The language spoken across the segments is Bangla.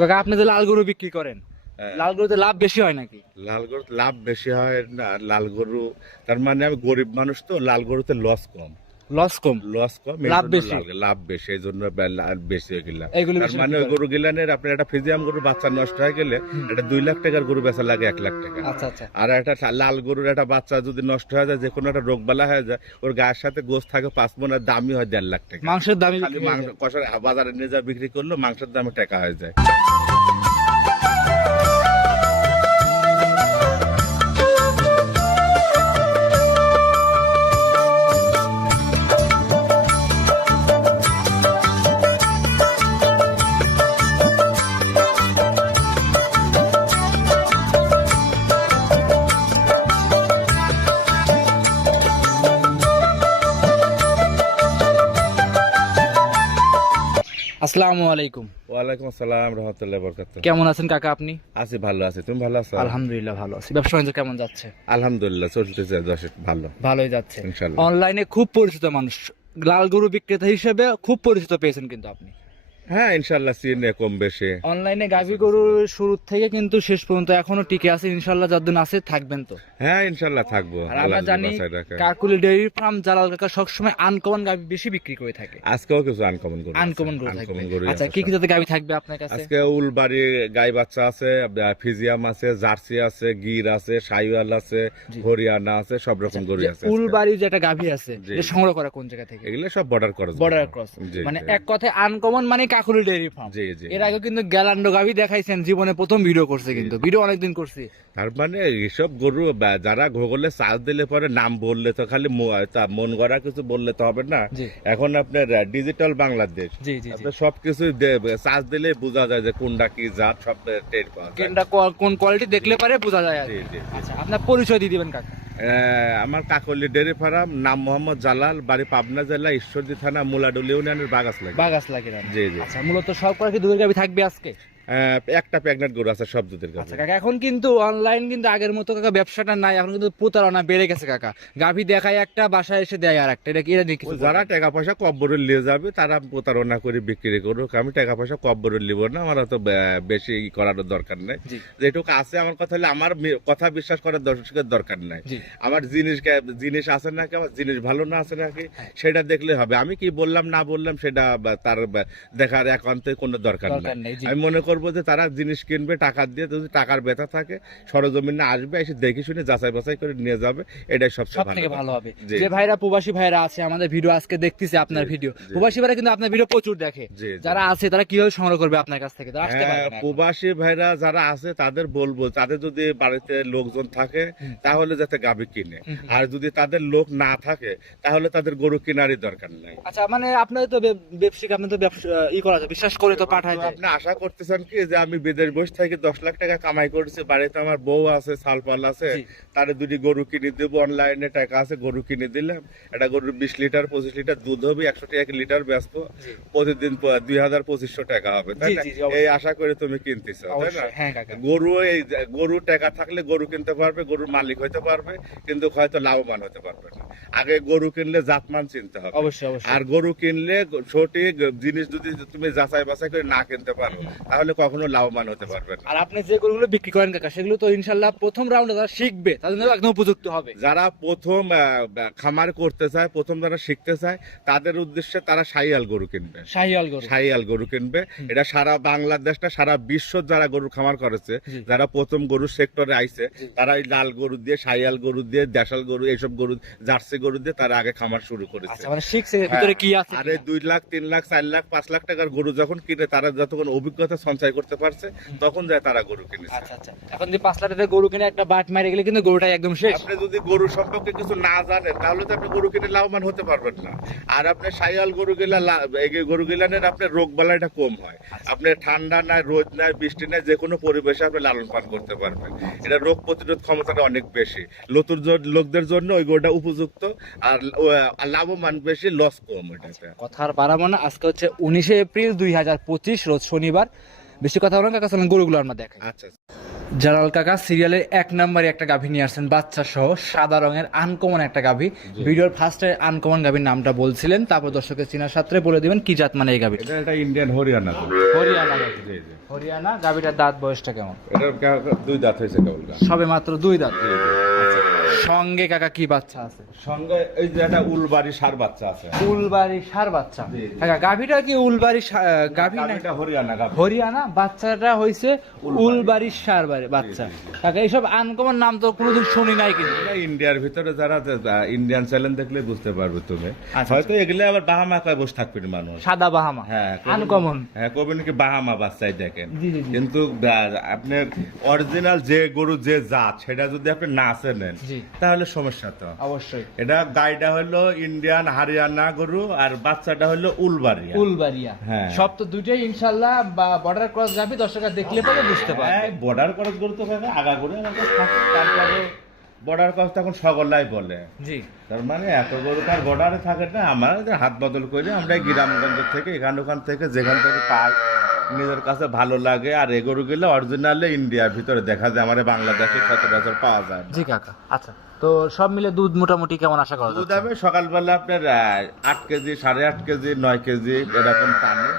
কাকা আপনি যে লাল গরু বিক্রি করেন, লাল গরুতে লাভ বেশি হয় নাকি? লাল গরুতে লাভ বেশি হয় না। লাল গরু তার মানে আমি গরিব মানুষ তো, লাল গরুতে লস কম। লস কম, লস কম, লাভ বেশি। লাভ বেশি, এই জন্য বেশি হয়ে গেলাম। এইগুলো তার মানে ওই গরু গিলানের আপনার একটা ফিজিয়াম গরুর বাচ্চা নষ্ট হয়ে গেলে এটা 2 লাখ টাকার গরু বেচা লাগে 1 লাখ টাকা। আচ্ছা আচ্ছা। আর একটা লাল গরুর একটা বাচ্চা যদি নষ্ট হয়ে যায়, যে কোনো একটা রোগ বালা হয়ে যায়, ওর গায়ের সাথে গোস্ত থাকে 5 মণ, আর দামই হয় 1.5 লাখ টাকা। মাংসের দামই খালি মাংস কষার বাজারে নিয়ে যা বিক্রি করলো, মাংসের দামে টাকা হয়ে যায়। আসসালামু আলাইকুম। ওয়ালাইকুম আসসালাম রাহমাতুল্লাহি ওয়া বারাকাতুহু। কেমন আছেন কাকা আপনি? আছি, ভালো আছি। তুমি ভালো আছো? আলহামদুলিল্লাহ ভালো আছি। ব্যবসা বাণিজ্য কেমন যাচ্ছে? আলহামদুলিল্লাহ চলতেছে, ভালো ভালোই যাচ্ছে ইনশাআল্লাহ। অনলাইনে খুব পরিচিত মানুষ, লাল গরু বিক্রেতা হিসেবে খুব পরিচিত পেয়েছেন কিন্তু আপনি। হ্যাঁ ইনশাআল্লাহ, চিনে কম বেশি। অনলাইনে গাভী গরু শুরু থেকে কিন্তু শেষ পর্যন্ত এখনো টিকে আছে ইনশাআল্লাহ, যতদিন আছে থাকবেন তো। হ্যাঁ ইনশাআল্লাহ থাকবো। আর আমরা আল্লাহ জানি বাঁচায় রাখে। কাকুলি ডেইরি ফার্ম জালাল কাকা সবসময় আনকমন গাভী বেশি বিক্রি করে থাকে। আজকেও কিছু আনকমন গরু আছে। আনকমন গরু থাকবে। আনকমন গরু আচ্ছা, আছে কি কি সব। জাতের গাভী থাকবে আপনার কাছে? আজকে উলবাড়ি গাই বাচ্চা আছে, ফিজিয়াম আছে, জার্সি আছে, গির আছে, সাইওয়াল আছে, হরিয়ানা আছে, সব রকম গরু আছে। উলবাড়ি যেটা গাভী আছে, এটা সংগ্রহ করা কোন জায়গা থেকে? এগুলো সব বর্ডার ক্রস। বর্ডার ক্রস, মানে এক কথায় আনকমন মানে কাকুলি ডেইরি ফার্ম। জি জি। এর আগে কিন্তু গ্যালান্ডো গাভী দেখাইছেন, জীবনে প্রথম ভিডিও করছে, কিন্তু ভিডিও অনেকদিন করছি। তার মানে এইসব গরু যারা গুগলে সার্চ দিলে পরে নাম বললে তো খালি মন গড়া কিছু বললে তো হবে না। জি। এখন আপনার ডিজিটাল বাংলাদেশ, জি জি জি। আপনার সবকিছু সার্চ দিলে বোঝা যায় যে কোনটা কি জাত, সব টের পাওয়া যায়। কোনটা কোন কোয়ালিটি দেখলে পারে বোঝা যায় আর জি কি। জি। আচ্ছা, আপনার পরিচয় দিয়ে দিবেন কাকা। আমার কাকলি ডেয়ারি ফার্ম, নাম মোহাম্মদ জালাল, বাড়ি পাবনা জেলা, ঈশ্বরদী থানা, মুলাডুল ইউনিয়নের বাগাসলাগি। বাগাসলাগি। জি জি। আচ্ছা, মূলত সব কটা কি দুধের গাভী থাকবে আজকে? একটা প্রেগনেন্ট গরু আছে, সব দুধের গাভী। আচ্ছা কাকা, এখন কিন্তু অনলাইন কিন্তু আগের মতো কাকা ব্যবসাটা নাই, এখন কিন্তু প্রতারণা বেড়ে গেছে কাকা। গাভী দেখায় একটা, বাসায় এসে দেয় আর একটা। এটা কি যারা টাকা পয়সা কব্বরে নিয়ে যাবে তারা প্রতারণা করে বিক্রি করুক। আমি টাকা পয়সা কব্বরে নিব না, আমার তো বেশি করার দরকার নেই। যেটুকু আছে আমার কথা হলে আমার কথা বিশ্বাস করার দর্শকের দরকার নাই। আমার জিনিস আছে নাকি, আমার জিনিস ভালো না আছে নাকি, সেটা দেখলে হবে। আমি কি বললাম না বললাম সেটা তার দেখার একান্তে কোনো দরকার নেই। আমি মনে করবো যে তারা জিনিস কিনবে টাকা দিয়ে, যদি টাকার ব্যথা থাকে সরজমিনে আসবে, এসে দেখে শুনে যাচাই বাছাই করে নিয়ে যাবে, এটাই সবচেয়ে ভালো হবে। যে ভাইরা প্রবাসী ভাইরা আছে আমাদের ভিডিও আজকে দেখতেছে, আপনার ভিডিও, প্রবাসী ভাইরা কিন্তু আপনার ভিডিও প্রচুর দেখে, যারা আছে তারা কিভাবে সংগ্রহ করবে আপনার কাছ থেকে? প্রবাসী ভাইরা যারা আছে তাদের বলবো, তাদের যদি বাড়িতে লোকজন থাকে তাহলে যাতে গাভী কিনে, আর যদি তাদের লোক না থাকে তাহলে তাদের গরু কেনারই দরকার নাই। আচ্ছা, মানে আপনার তো ব্যবসায়িক, আপনি তো করা যায়, বিশ্বাস করে তো পাঠায় যায়। আপনি আশা করতেছেন কি যে আমি বিদেশ বসে থেকে 10 লাখ টাকা কামাই করেছি, বাড়িতে আমার বউ আছে, সালপাল আছে, তারে দুটি গরু কিনে দেবো, অনলাইনে টাকা আছে, গরু কিনে দিলাম, এটা গরুর 20 লিটার 25 লিটার দুধ হবে, 100 টাকা লিটার ব্যস্ত, প্রতিদিন 2000-2500 টাকা হবে, তাই না? এই আশা করে তুমি কিনতেছ, তাই না? গরু, এই গরু টাকা থাকলে গরু কিনতে পারবে, গরুর মালিক হইতে পারবে, কিন্তু হয়তো লাভবান হতে পারবে না। আগে গরু কিনলে জাতমান চিনতে হবে, আর গরু কিনলে সঠিক জিনিস যদি তুমি যাচাই বাছাই করে না কিনতে পারো তাহলে কখনো লাভবান হতে পারবে না। আর আপনি যে গরুগুলো বিক্রি করেন কাকা, সেগুলো তো ইনশাআল্লাহ প্রথম রাউন্ডে যারা শিখবে তাদের জন্য একদম উপযুক্ত হবে। যারা প্রথম খামার করতে চায়, প্রথম যারা শিখতে চায়, তাদের উদ্দেশ্যে তারা শাহিয়াল গরু কিনবে। শাহিয়াল গরু কিনবে। এটা সারা বাংলাদেশ না, সারা বিশ্ব যারা গরু খামার করেছে, যারা প্রথম গরু সেক্টরে আইছে, তারা এই লাল গরু দিয়ে, শাহিয়াল গরু দিয়ে, দেশাল গরু, এইসব গরু, জার্সি গরু দিয়ে তারা আগে খামার শুরু করেছে। মানে শিখছে ভিতরে কি আছে। আরে 2 লাখ 3 লাখ 4 লাখ 5 লাখ টাকার গরু যখন কিনে, তারা যতক্ষণ অভিজ্ঞতা সঞ্চয় করতে পারছে তখন যায় তারা গরু কিনেছে। আচ্ছা, এখন যদি 5 লাখ টাকার গরু কিনে একটা বাট মারে গেলে কিন্তু গরুটা একদম শেষ। আপনি যদি গরু সম্পর্কে কিছু না জানেন তাহলে তো আপনি গরু কিনে লাভবান হতে পারবেন না। আর আপনি শাহিয়াল গরু গিলানের আপনার রোগ বালাইটা কম হয়। আপনি ঠান্ডা নাই, রোদ নাই, বৃষ্টি নাই, যে কোনো পরিবেশে আপনি লালন পালন করতে পারবেন। এটা রোগ প্রতিরোধ ক্ষমতাটা অনেক বেশি, নতুন লোকদের জন্য ওই গরুটা উপযুক্ত, আর লাভবান বেশি, লস কম। এটাতে কথা আর বাড়াবো না। আজকে হচ্ছে 19 এপ্রিল 2025, রোজ শনিবার। বেশি কথা বলেন কাকা, চলেন গরুগুলো আমরা দেখাই। আচ্ছা। জালাল কাকা সিরিয়ালের 1 নম্বরে একটা গাভী নিয়ে আসছেন বাচ্চা সহ, সাদা রঙের আনকমন একটা গাভী। ভিডিওর ফার্স্টে আনকমন গাভীর নামটা বলছিলেন, তারপর দর্শকের চিনার সাথে বলে দিবেন কি জাত মানে এই গাভী। এটা একটা ইন্ডিয়ান হরিয়ানা। হরিয়ানা গাভী। জি জি। হরিয়ানা গাভীটার দাঁত বয়সটা কেমন? এটার 2 দাঁত হয়েছে কেবল। সবে মাত্র 2 দাঁত। সঙ্গে কাকা কি বাচ্চা আছে? সঙ্গে এই যে একটা উলবাড়ি ষাঁড় বাচ্চা আছে। উলবাড়ি ষাঁড় বাচ্চা। কাকা গাভীটা কি উলবাড়ি গাভী না? এটা হরিয়ানা গাভী। হরিয়ানা, বাচ্চাটা হইছে উলবাড়ি ষাঁড় বাচ্চা। কাকা এইসব আনকমন নাম তো কোনোদিন শুনি নাই কিন্তু। এটা ইন্ডিয়ার ভিতরে যারা ইন্ডিয়ান চ্যানেল দেখলে বুঝতে পারবে তুমি। হয়তো এগুলো আবার বাহামা কয় বসে থাকবে মানুষ। সাদা বাহামা। হ্যাঁ আনকমন। হ্যাঁ কবে নাকি বাহামা বাচ্চাই দেখেন। জি, জি, জি। কিন্তু আপনার অরিজিনাল যে গরু যে জাত সেটা যদি আপনি না চেনেন জি। তাহলে সমস্যা তো অবশ্যই। এটা গাইটা হলো ইন্ডিয়ান হরিয়ানা গরু আর বাচ্চাটা হলো উলবাড়িয়া। উলবাড়িয়া। হ্যাঁ। সব তো দুইটাই ইনশাআল্লাহ বর্ডার ক্রস যাবে, দর্শকরা দেখলে পরে বুঝতে পারবে। বর্ডার ক্রস গরু তো কাকা আগা করে তারপরে বর্ডার ক্রস তখন সকলাই বলে। জি। তার মানে এত গরু তার বর্ডারে থাকে না, আমাদের হাত বদল করে আমরা গ্রামগঞ্জ থেকে ওখান থেকে যেখান থেকে পাই নিজের কাছে ভালো লাগে। আর এই গরু গুলো অরিজিনালে ইন্ডিয়ার ভিতরে দেখা যায়, আমাদের বাংলাদেশে সচরাচর পাওয়া যায় না। জি কাকা। আচ্ছা, তো সব মিলে দুধ মোটামুটি কেমন আশা করা দুধ যাচ্ছে? হবে সকালবেলা আপনার 8 কেজি 8.5 কেজি 9 কেজি এরকম টানে।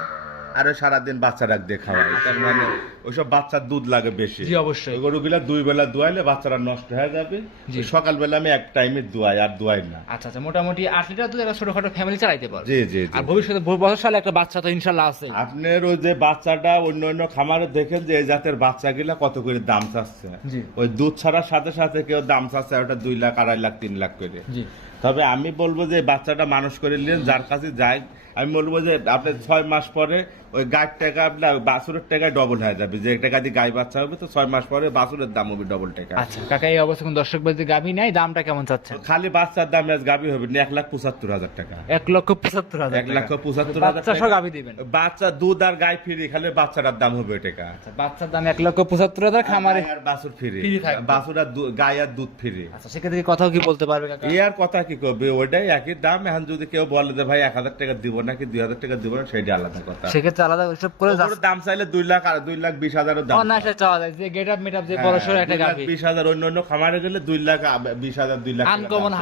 আর সারাদিন বাচ্চা রাখ দিয়ে খাওয়াই, তার মানে ওইসব বাচ্চার দুধ লাগে বেশি। জি অবশ্যই। ওই গরুগুলা 2 বেলা দুয়াইলে বাচ্চারা নষ্ট হয়ে যাবে। জি। সকালবেলা আমি এক টাইমে দুয়াই, আর দুয়াই না। আচ্ছা আচ্ছা, মোটামুটি 8 লিটার দুধ একটা ছোটখাটো ফ্যামিলি চালাইতে পারবে। জি জি জি। আর ভবিষ্যতে বছর সালে একটা বাচ্চা তো ইনশাআল্লাহ আছে। আপনার ওই যে বাচ্চাটা অন্য অন্য খামারে দেখেন যে এই জাতের বাচ্চাগুলা কত করে দাম চাচ্ছে। জি। ওই দুধ ছাড়ার সাথে সাথে কেউ দাম চাচ্ছে ওটা 2 লাখ 2.5 লাখ 3 লাখ করে। জি। তবে আমি বলবো যে বাচ্চাটা মানুষ করে নিলেন যার কাছে যায়, আমি বলবো যে আপনি 6 মাস পরে ওই গায়ের টাকা আপনার বাছুরের টাকায় ডবল হয়ে যাবে। যে টাকা দিয়ে গাই বাচ্চা হবে তো 6 মাস পরে বাছুরের দাম হবে ডবল টাকা। আচ্ছা কাকা, এই অবস্থা কোন দর্শক বলতে গাভী নাই, দামটা কেমন চাচ্ছেন? খালি বাচ্চার দাম আজ গাভী হবে না 1,75,000 টাকা। 1,75,000 1,75,000 বাচ্চা সহ গাভী দিবেন? বাচ্চা দুধ আর গাই ফ্রি, খালি বাচ্চাটার দাম হবে ওই টাকা। আচ্ছা, বাচ্চার দাম 1,75,000, খামারে আর বাছুর ফ্রি। ফ্রি থাকবে। বাছুর আর গাই আর দুধ ফ্রি। আচ্ছা, সেক্ষেত্রে কথাও কি বলতে পারবে কাকা? এই আর কথা কি করবে, ওইটাই একই দাম। এখন যদি কেউ বলে যে ভাই 1,000 টাকা দিব নাকি 2,000 টাকা দিব না, সেটা আলাদা কথা। সেক্ষেত্রে আলাদা হিসাব করে ওর দাম চাইলে 2 লাখ আর 2,20,000 দাম। অনায়াসে চাওয়া যায়, যে গেট আপ মিট আপ যে বড় সড়ো একটা গাভী। 2,20,000 অন্য অন্য খামারে গেলে 2,20,000 2 লাখ আনকমন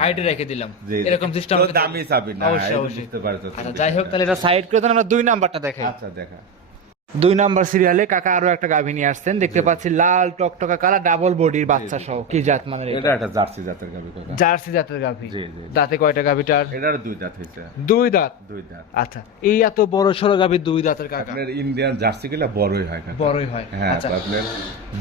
হাইটে রেখে দিলাম, জি, জি। এরকম সিস্টেম তো দামই চাবি না। অবশ্যই এটা অবশ্যই। বুঝতে পারছো। আচ্ছা, যাই হোক, তাহলে এটা সাইড করে দেন, আমরা 2 নাম্বারটা দেখাই। আচ্ছা দেখা। 2 নাম্বার সিরিয়ালে কাকা আরো একটা গাভী নিয়ে আসছেন, দেখতে পাচ্ছি লাল টকটকা কালার ডাবল বডির বাচ্চা সহ। কি জাত মানে এটা একটা জার্সি জাতের গাভী কথা। জার্সি জাতের গাভী। জি, জি। দাঁতে কয়টা গাভীটার? এটার 2 দাঁত হইছে। 2 দাঁত। 2 দাঁত। আচ্ছা, এই এত বড় সড়ো গাভী 2 দাঁতের কাকা? আপনার ইন্ডিয়ান জার্সি গুলো বড়ই হয় কাকা। বড়ই হয়। হ্যাঁ, আচ্ছা, আপনার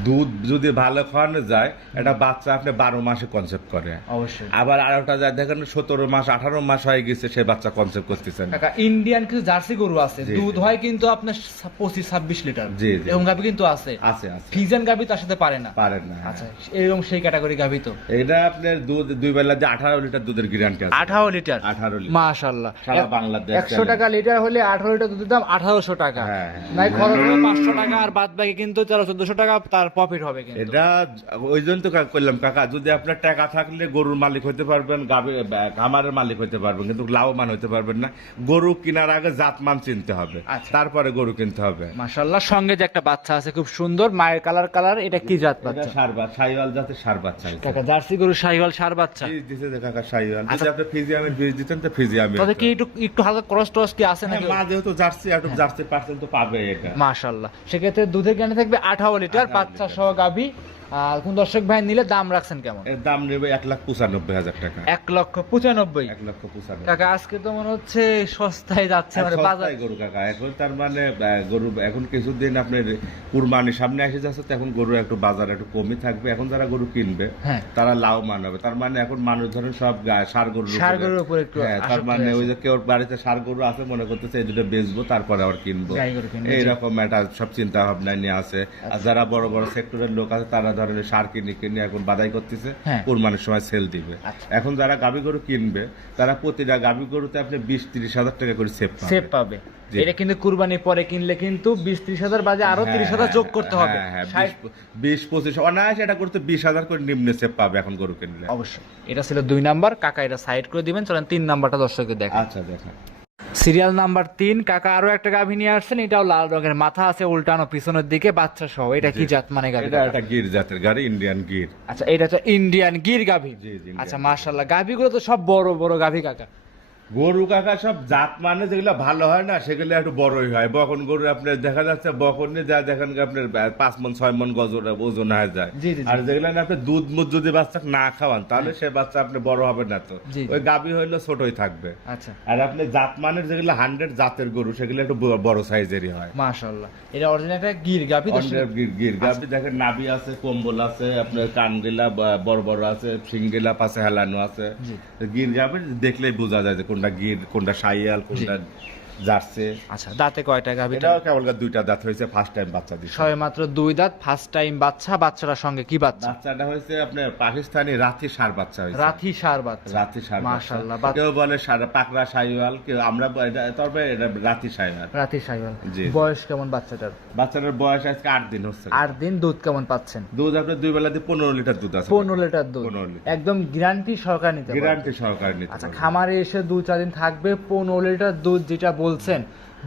দুধ যদি ভালো খাওয়ানো যায় এটা বাচ্চা আপনি 12 মাসে কনসেপ্ট করে। অবশ্যই। আবার আরেকটা যায় দেখেন 17 মাস 18 মাস হয়ে গেছে সে বাচ্চা কনসেপ্ট করতেছেন। কাকা ইন্ডিয়ান কিছু জার্সি গরু আছে, জি, দুধ হয় কিন্তু আপনার 25-26 লিটার। জি, জি। এরকম গাভী কিন্তু আছে। আছে আছে। ফিজিয়ান গাভী তার সাথে পারে না। পারেন না। আচ্ছা, এরকম সেই ক্যাটাগরি গাভী তো। এটা আপনার দুধ 2 বেলা দিয়ে 18 লিটার দুধের গ্যারান্টি আছে। 18 লিটার। 18 লিটার। মাশাআল্লাহ। সারা বাংলাদেশ 100 টাকা লিটার হলে 18 লিটার দুধের দাম 1800 টাকা। হ্যাঁ, হ্যাঁ। নাই খরচ হলো 500 টাকা, আর বাদ বাকি কিন্তু 1300-1400 টাকা তার প্রফিট হবে কিন্তু। এটা ওই জন্য তো করলাম কাকা, যদি আপনার টাকা থাকলে গরুর মালিক হতে পারবেন, খামারের মালিক হতে পারবেন, কিন্তু লাভবান হতে পারবেন না। গরু কেনার আগে জাতমান চিনতে হবে, আচ্ছা। তারপরে গরু কিনতে হবে। মাশাআল্লাহ, সঙ্গে যে একটা বাচ্চা আছে খুব সুন্দর, মায়ের কালার, এটা কি জাত এটা বাচ্চা? শাহিওয়াল জাতের ষাঁড় বাচ্চা। কাকা জার্সি গরু শাহিওয়াল ষাঁড় বাচ্চা। বীজ দিছে যে কাকা শাহিওয়াল। আচ্ছা। যদি আপনি ফিজিয়ামের বীজ দিতেন তো ফিজিয়ামে তবে কি একটু হালকা ক্রস টস কি আছে নাকি? মা যেহেতু জার্সি একটু জার্সি পার্সেন্ট তো পাবে এটা। মাশাআল্লাহ, সেক্ষেত্রে দুধের গ্যারান্টি থাকবে 18 লিটার, বাচ্চা সহ গাভী। আর কোন দর্শক ভাই নিলে দাম রাখছেন কেমন? এর দাম নেবে 1,95,000 টাকা। 1,95,000। 1,95,000 কাকা আজকে তো মনে হচ্ছে সস্তায় যাচ্ছে, মানে বাজার গরু কাকা এখন তার মানে গরু এখন কিছুদিন আপনার কুরবানির সামনে এসে যাচ্ছে, তো এখন গরু একটু বাজার একটু কমই থাকবে। এখন যারা গরু কিনবে হ্যাঁ, তারা লাভবান হবে। তার মানে এখন মানুষ ধরেন সব ষাঁড় গরুর উপর একটু হ্যাঁ, তার আসক্তি মানে আছে। ওই যে কেউ বাড়িতে ষাঁড় গরু আছে মনে করতেছে এই দুটো বেচবো তারপরে আবার কিনবো, গাই গরু কিনবো, এইরকম একটা সব চিন্তা ভাবনা নিয়ে আছে। আর যারা বড় বড় সেক্টরের লোক আছে তারা ধরেন ষাঁড় কিনে এখন বাদাই করতেছে, হ্যাঁ। কুরবানির সময় সেল দিবে। আচ্ছা। এখন যারা গাভী গরু কিনবে তারা প্রতিটা গাভী গরুতে আপনি 20-30 হাজার টাকা করে সেভ পাবে। এটা কিন্তু কুরবানির পরে কিনলে কিন্তু 20-30 হাজার বাজে আরো 30 হাজার যোগ করতে হবে। 20-25 অনায়াসে এটা করতে 20,000 করে নিম্নে সেভ পাবে এখন গরু কিনলে। অবশ্যই। এটা ছিল 2 নাম্বার কাকা, এটা সাইড করে দিবেন। চলেন 3 নাম্বারটা দর্শকদের দেখা। আচ্ছা দেখা। সিরিয়াল নাম্বার 3 কাকা আরো একটা গাভী নিয়ে আসছেন, এটাও লাল রঙের, মাথা আছে উল্টানো পিছনের দিকে, বাচ্চা সহ। এটা কি জাত মানে গাভী? এটা একটা গির জাতের গাড়ি, ইন্ডিয়ান গির। আচ্ছা, এটা তো ইন্ডিয়ান গির গাভী। জি, জি, আচ্ছা মাশাআল্লাহ, গাভীগুলো তো সব বড় বড় গাভী কাকা। গরু কাকা সব জাত মানে যেগুলো ভালো হয় না সেগুলো একটু বড়ই হয়। বকন গরু আপনার দেখা যাচ্ছে বকনে যা দেখেন আপনার 5 মণ 6 মণ ওজন হয়ে যায়। জি, জি, জি। আর যেগুলো না আপনি দুধ মুধ যদি বাচ্চা না খাওয়ান তাহলে সে বাচ্চা আপনি বড় হবে না তো। জি, জি। ওই গাভী হইলো ছোটই থাকবে। আচ্ছা আর আপনি জাত মানের যেগুলো 100 জাতের গরু সেগুলো একটু বড় সাইজেরই হয়। মাশাআল্লাহ, এটা অরিজিনাল একটা গির গাভী। গির গাভী দেখেন, নাভি আছে, কম্বল আছে, আপনার কানগিলা বড় বড় আছে, সিংগিলা পাশে হেলানো আছে। জি। গির গাভী দেখলেই বোঝা যায় যে কোনটা গির, কোনটা শাইয়াল, কোনটা জার্সি। আচ্ছা, দাঁতে কয়টা গাভী? এটাও কেবল 2টা দাঁত হয়েছে, ফার্স্ট টাইম বাচ্চা দিচ্ছে। ছয় মাত্র 2 দাঁত, ফার্স্ট টাইম বাচ্চা। বাচ্চাটার সঙ্গে কি বাচ্চা? বাচ্চাটা হয়েছে আপনার পাকিস্তানি রাথি ষাঁড় বাচ্চা হয়েছে। রাথি ষাঁড় বাচ্চা। রাথি ষাঁড় মাশাআল্লাহ, বাচ্চা। কেউ বলে পাকড়া শাইওয়াল, কেউ আমরা তবে এটা রাথি শাইওয়াল। রাতি শাইওয়াল। জি। বয়স কেমন বাচ্চাটার? বাচ্চাটার বয়স আজকে 8 দিন হচ্ছে। 8 দিন। দুধ কেমন পাচ্ছেন? দুধ আপনার 2 বেলা দিয়ে 15 লিটার দুধ আছে। 15 লিটার দুধ। 15 লিটার। একদম গ্যারান্টি সরকার নিতে পারবে। গ্যারান্টি সহকারে নিতে আচ্ছা, পারবে। খামারে এসে 2-4 দিন থাকবে, 15 লিটার দুধ যেটা বলছেন,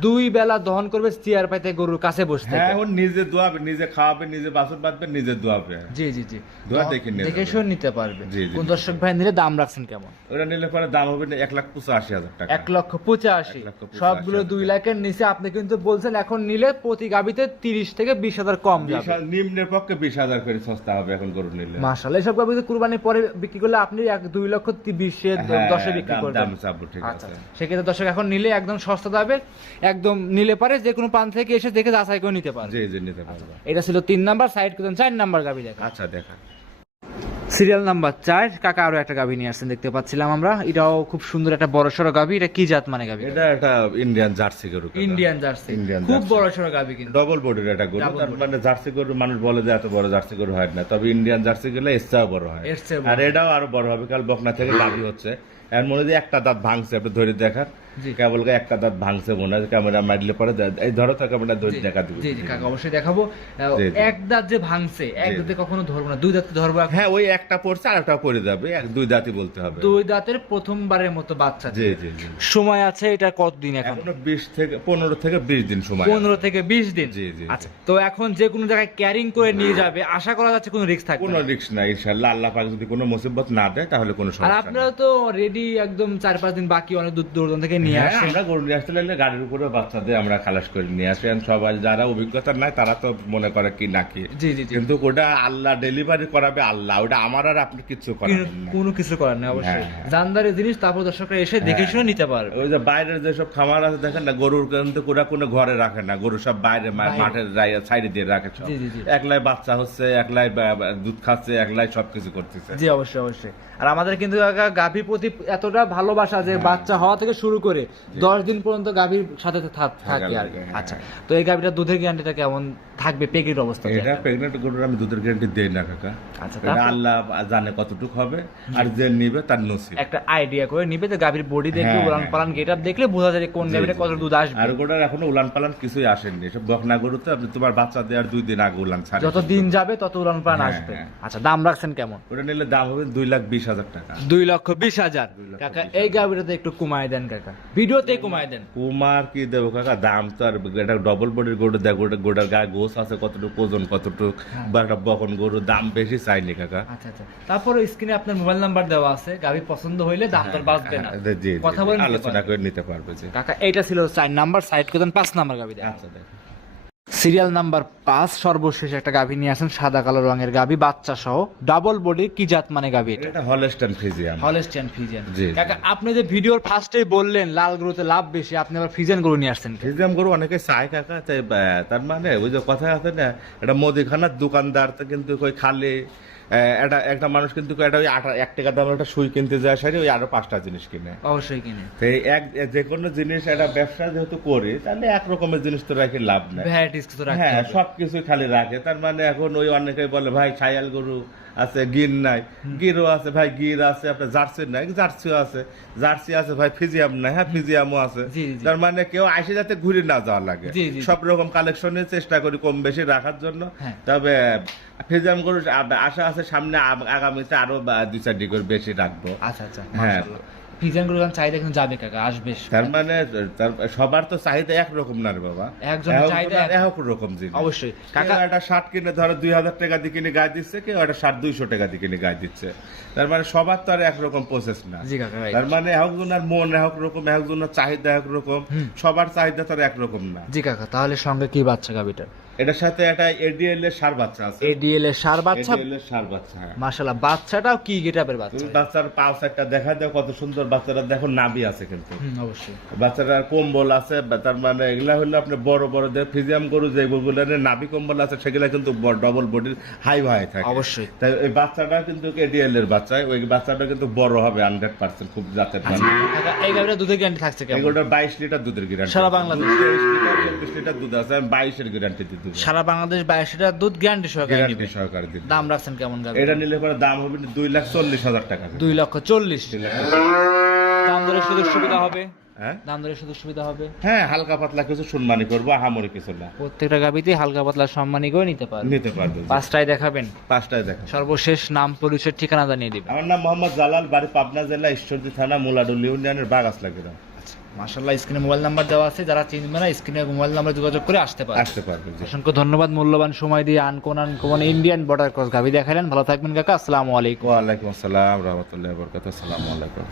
2 বেলা দহন করবে, চেয়ার পাইতে গরুর কাছে বসে হ্যাঁ, থেকে। ও নিজে দোয়াবে, নিজে খাওয়াবে, নিজে বাসন বাঁধবে, নিজে দোয়াবে। জি জি জি। দোয়া দেখে নিয়ে দেখে যাবে। শুনে নিতে পারবে। জি, জি। কোন দর্শক ভাই নিলে দাম রাখছেন কেমন? ওটা নিলে পরে দাম হবে না 1,85,000 টাকা। 1,85,000। 1,85,000 সবগুলো 2 লাখের নিচে। আপনি কিন্তু বলছেন এখন নিলে প্রতি গাবিতে 30 থেকে 20,000 কম যাবে। নিম্নের পক্ষে 20,000 করে সস্তা হবে এখন গরু নিলে। মাশাআল্লাহ, এসব গাবিতে কুরবানির পরে বিক্রি করলে আপনি 2,20,000 10 এ বিক্রি করবেন। দাম চাবো, ঠিক আচ্ছা, আছে। সেক্ষেত্রে দর্শক এখন নিলে একদম সস্তা দামে, একদম নিলে পারে যে কোনো প্রান্ত থেকে এসে দেখে যাচাই করে নিতে পারে। জি জি, নিতে পারবো। এটা ছিল 3 নাম্বার। সাইড করতেন 4 নাম্বার গাবি দেখা। আচ্ছা, দেখা। সিরিয়াল নাম্বার 4 কাকা আরো একটা গাবি নিয়ে আসছেন, দেখতে পাচ্ছিলাম আমরা। এটাও খুব সুন্দর একটা বড় সড়ো গাবি। এটা কি জাত মানে গাবি? এটা একটা ইন্ডিয়ান জার্সি গরু। Indian jersey. ইন্ডিয়ান খুব জার্সি। বড় সড়ো গাবি কিন্তু। ডবল বডির একটা গরু। Double তার body। মানে জার্সি গরু মানুষ বলে যে এত বড় জার্সি গরু হয় না, তবে ইন্ডিয়ান জার্সি গেলে এর চেয়েও বড় হয়। এর চেয়েও বড় আর এটাও আরো বড় হবে, কাল বকনা থেকে গাভী হচ্ছে। এর মনে যে একটা দাঁত ভাঙছে, আপনি ধরে দেখার। জি। কেবল একটা দাঁত ভাঙছে মনে হয়, ক্যামেরা মারলে পরে এই ধরো তো ক্যামেরা ধরে দেখা দিবে। জি জি কাকা, অবশ্যই দেখাবো। জি, জি। এক দাঁত যে ভাঙছে, এক জি। দাঁতে কখনো ধরবো না, 2 দাঁতে ধরবো এখন। হ্যাঁ, ওই একটা পড়ছে আর একটা পড়ে যাবে, 2 দাঁতই বলতে হবে। 2 দাঁতের প্রথমবারের মতো বাচ্চা। জি জি জি। সময় আছে এটা কতদিন এখন? এখনো 15 থেকে 20 দিন সময়। 15 থেকে 20 দিন। জি, জি, জি। আচ্ছা, তো এখন যে কোনো জায়গায় ক্যারিং করে নিয়ে যাবে, আশা করা যাচ্ছে কোনো রিস্ক থাকবে কোনো না। রিস্ক নাই ইনশাআল্লাহ। আল্লাহ পাক যদি কোনো মুসিবত না দেয় তাহলে কোনো আর সমস্যা আপনারা নেই। তো রেডি একদম 4-5 দিন বাকি, অনেক দূর দূরান্ত থেকে নিয়ে হ্যাঁ, আসেন। আমরা গরু নিয়ে আসতে লাগলে গাড়ির উপরে বাচ্চাদের আমরা খালাস করে নিয়ে আসি। আর সবাই যারা অভিজ্ঞতা নাই তারা তো মনে করে কি না কি। জি জি জি। কিন্তু ওটা আল্লাহ ডেলিভারি করাবে আল্লাহ, ওটা আমার আর আপনি কিচ্ছু করাবেন না। কোনো কিছু করার নেই অবশ্যই। হ্যাঁ, হ্যাঁ। জানদারি জিনিস, তারপর দর্শকরা এসে দেখে শুনে নিতে পারবে। ওই যে বাইরের যেসব খামার আছে দেখেন না, গরুর কিন্তু কোনো ঘরে রাখে না, গরু সব বাইরে মাঠের সাইডে দিয়ে রাখে সব। জি, জি, জি। একলাই বাচ্চা হচ্ছে, একলাই দুধ খাচ্ছে, একলাই সবকিছু করতেছে। জি, অবশ্যই অবশ্যই। আর আমাদের কিন্তু গাভীর প্রতি এতটা ভালোবাসা যে বাচ্চা হওয়া থেকে শুরু করে 10 দিন পর্যন্ত গাভীর সাথে থাকে আর কি। হ্যাঁ। আচ্ছা, তো এই গাভীটার দুধের গ্যারান্টিটা কেমন থাকবে প্যাকেট অবস্থা? এটা প্রেগনেন্ট গরুর আমি দুধের গ্যারান্টি দেই না কাকা। আচ্ছা, এটা তারপর? আল্লাহ জানে কতটুকু হবে, আর যে নিবে তার নসিব। একটা আইডিয়া করে নিবে যে গাভীর বডি দেখলে, হ্যাঁ, উলান পালান গেটআপ দেখলে বোঝা যায় যে কোন জি, গাভীটা জি, কত জি। দুধ আসবে। আর গোটার এখনো উলান পালান কিছুই আসেনি। সব বকনা গরুতে আপনি তোমার বাচ্চা দেওয়ার 2 দিন আগে উলান ছাড়ে। যত দিন যাবে তত উলান পালান হ্যাঁ, আসবে। হ্যাঁ। আচ্ছা, দাম রাখছেন কেমন? ওটা নিলে দাম হবে 2,20,000 টাকা। 2,20,000। 2,20,000 কাকা, এই গাভীটাতে একটু কমায় দেন কাকা, ভিডিওতে কমায় দেন। কুমার কি দেবো কাকা, দাম তো আর এটা ডবল বডির গরু দেখ, গোটার গায়ে গোস আছে কতটুকু, ওজন কতটুক, বা একটা বকন গরু, দাম বেশি চাইনি কাকা। আচ্ছা আচ্ছা, তারপরে স্ক্রিনে আপনার মোবাইল নাম্বার দেওয়া আছে, গাভী পছন্দ হইলে দাম দর বাড়বে না, জি, জি, কথা বলে নিতে আলোচনা পারবে। করে নিতে পারবে যে। কাকা, এইটা ছিল 4 নাম্বার। সাইড করে দেন 5 নাম্বার গাভী দেন। আচ্ছা, দেখো। সিরিয়াল নাম্বার 5 সর্বশেষ একটা গাভী নিয়ে আসেন, সাদা কালো রঙের গাভী, বাচ্চা সহ, ডাবল বডি। কি জাত মানে গাভী এটা? এটা হলস্টাইন ফ্রিজিয়ান। Holstein Friesian. জি, জি। কাকা, আপনি যে ভিডিওর ফার্স্টেই বললেন লাল গরুতে লাভ বেশি, আপনি আবার ফ্রিজিয়ান গরু নিয়ে আসছেন কেন? ফ্রিজিয়ান গরু অনেকে চায় কাকা, তাই তার মানে ওই যে কথা আছে না, এটা মুদিখানার দোকানদার তো কিন্তু ওই খালি একটা মানুষ কিন্তু এটা ওই 1 টাকা দামের একটা সুই কিনতে যায়, সারি ওই আরো 5টা জিনিস কিনে। অবশ্যই কিনে। তো যে কোনো জিনিস একটা ব্যবসা যেহেতু করি, তাহলে এক রকমের জিনিস তো রাখি লাভ নাই। ভ্যারাইটিস কিছু রাখতে হ্যাঁ, হবে। সবকিছু খালি রাখে। তার মানে এখন ওই অনেকেই বলে ভাই ছায়াল গরু আছে, গির নাই। গিরও আছে ভাই, গির আছে, আপনার জার্সি নাই, জার্সিও আছে। জার্সি আছে ভাই, ফিজিয়াম নাই, হ্যাঁ ফিজিয়ামও আছে। জি, জি। তার মানে কেউ আসে যাতে ঘুরে না যাওয়া লাগে, জি, জি, সব রকম কালেকশনের চেষ্টা করি কম বেশি রাখার জন্য। হ্যাঁ। তবে ফিজিয়াম গরু আশা আছে সামনে আগামীতে আরো 2-4টি করে বেশি রাখবো। আচ্ছা আচ্ছা, হ্যাঁ, মাশাআল্লাহ। ফিজিয়ান গরুর চাহিদা কিন্তু যাবে কাকা, আসবে। তার মানে সবার তো চাহিদা একরকম না রে বাবা, একজনের চাহিদা এক রকম জিনিস। অবশ্যই কাকা একটা শার্ট কিনে ধরো 2000 টাকা দিয়ে কিনে গায়ে দিচ্ছে, কেউ একটা শার্ট 200 টাকা দিয়ে কিনে গায়ে দিচ্ছে। তার মানে সবার তো আর একরকম প্রসেস না। জি কাকা, right. তার মানে একজনের মন একরকম, একজনের চাহিদা একরকম, সবার চাহিদা তো আর একরকম না। জি কাকা, তাহলে সঙ্গে কি বাচ্চা গাবিটা? এটার সাথে একটা এডিএল এর সার বাচ্চা আছে। এডিএল এর সার বাচ্চা, এডিএল এর সার বাচ্চা, হ্যাঁ। মাশাআল্লাহ। বাচ্চাটাও কি গেটআপের বাচ্চা? তুমি বাচ্চার পাও একটা দেখা দাও, কত সুন্দর বাচ্চাটা, দেখো নাভি আছে কিন্তু। অবশ্যই। বাচ্চাটার কম্বল আছে, তার মানে এগুলা হলো আপনি বড় বড় যে ফিজিয়াম গরু যেগুলো নাভি কম্বল আছে সেগুলা কিন্তু ডবল বডির হাই ভাই থাকে। অবশ্যই। তাই এই বাচ্চাটা কিন্তু এডিএল এর বাচ্চা, ওই বাচ্চাটা কিন্তু বড় হবে 100%, খুব জাতের মানে। কাকা এই গাবিটা দুধের গ্যারান্টি থাকছে কেমন? এগুলোর 22 লিটার দুধের গ্যারান্টি সারা বাংলাদেশ 23 লিটার 24 লিটার দুধ আছে, আমি 22 এর গ্যারান্টি দিতে দেব। সারা বাংলাদেশ 22 লিটার দুধ গ্যারান্টি সহকারে গ্যারান্টি নিবে। সহকারে দিতে। দাম রাখছেন কেমন গাবি? এটা নিলে পরে দাম হবে 2,40,000 টাকা। 2,40,000। দাম দরে সুযোগ সুবিধা হবে? হ্যাঁ, দাম দরে সুযোগ সুবিধা হবে। হ্যাঁ, হালকা পাতলা কিছু সম্মানী করবো, আহামরি কিছু না। প্রত্যেকটা গাবিতে হালকা পাতলা সম্মানী করে নিতে পারবে। নিতে পারবে। পাঁচটায় দেখাবেন? পাঁচটায় দেখা। সর্বশেষ নাম পরিচয় ঠিকানা জানিয়ে দিবেন। আমার নাম মোহাম্মদ জালাল, বাড়ি পাবনা জেলা ঈশ্বরদী থানা মুলাডুল ইউনিয়নের বাগাসলা গ্রাম। মাশাআল্লাহ, স্ক্রিনে মোবাইল নাম্বার দেওয়া আছে, যারা চিনবে না স্ক্রিনে মোবাইল নাম্বার যোগাযোগ করে আসতে পারে। আসতে পারবে। অসংখ্য ধন্যবাদ, মূল্যবান সময় দিয়ে আনকোন ইন্ডিয়ান বর্ডার ক্রস গাভি দেখালেন। ভালো থাকবেন কাকা, আসসালামু আলাইকুম। ওয়ালাইকুম আসসালাম রহমতুল্লাহ বরকাত। আসসালামু আলাইকুম।